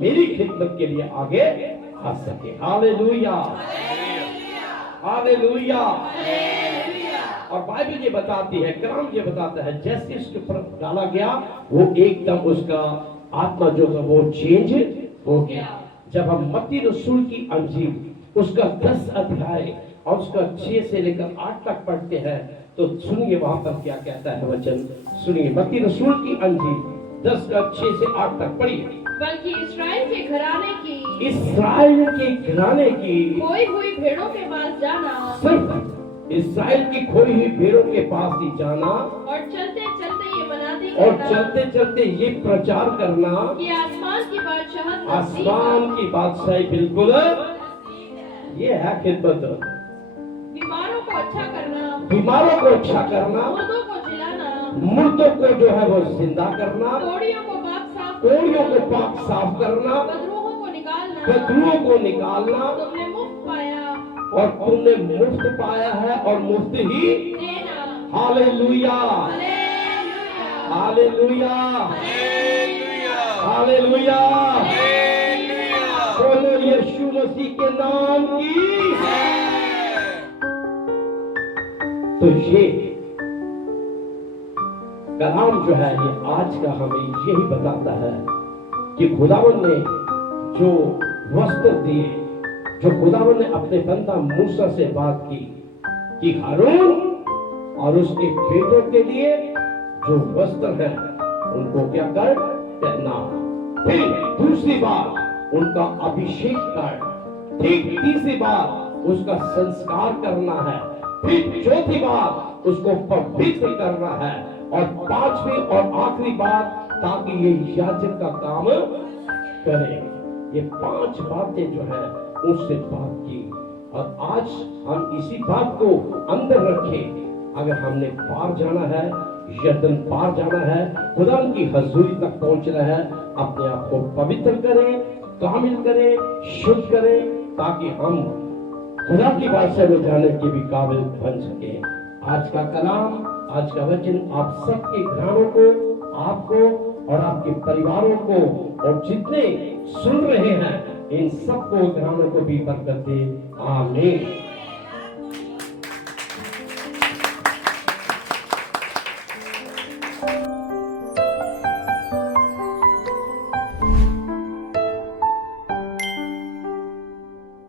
मेरी खिदमत के लिए आगे आ सके। Hallelujah, hallelujah. और बाइबल ये बताती है, कलाम ये बताता है, जैसे उसके ऊपर डाला गया, वो एकदम उसका आत्मा जो था वो चेंज हो गया। जब हम मत्ती रसूल की अंजील उसका 10 अध्याय और उसका 6 से लेकर 8 तक पढ़ते हैं, तो सुनिए वहां पर क्या कहता है वचन। सुनिए मत्ती रसूल की अंजील 10 का 6 से 8 तक पढ़िए। बल्कि इस्राएल के घराने की, इस्राएल के घराने की खोई हुई भेड़ों के पास जाना, सिर्फ इस्राएल की खोई हुई भेड़ों के पास ही जाना, और चलते चलते ये मनादी और करना चलते चलते ये प्रचार करना कि आसमान की बादशाहत आसमान की बादशाही बिल्कुल ये है खिदमत। बीमारों को अच्छा करना, बीमारों को अच्छा करना, मुर्दों को जिलाना, मुर्दों को जो है वो जिंदा करना, कोड़ियों को पाक साफ, कोड़ियों को पाक साफ करना, बदरूहों को निकालना, बदरूहों को निकालना। तुमने मुफ्त पाया, और तुमने मुफ्त पाया है और मुफ्त ही हालेलुया, हालेलुया, हालेलुया। बोलो यीशु मसीह के नाम की। तो ये कलाम जो है ये आज का हमें यही बताता है कि खुदावन ने जो वस्त्र दिए, जो खुदावन ने अपने बंदा मूसा से बात की कि हारून और उसके बेटों के लिए जो वस्त्र है उनको क्या कर पहना। फिर दूसरी बार उनका अभिषेक कर, ठीक तीसरी बार उसका संस्कार करना है, फिर चौथी बार उसको पवित्र करना है और पांचवी और आखिरी बात ताकि ये याजक का काम करे। ये 5 बातें जो है उससे बात की और आज हम इसी बात को अंदर रखें। अगर हमने पार जाना है, यर्दन पार जाना है, खुदा की हजूरी तक पहुंचना है, अपने आप को पवित्र करें, कामिल करें, शुद्ध करें, ताकि हम खुदा की बादशाह में जाने के भी काबिल बन सके। आज का कलाम, आज का वचन आप सबके घरानों को, आपको और आपके परिवारों को और जितने सुन रहे हैं इन सबको घरानों को भी बरकत दे। आमीन।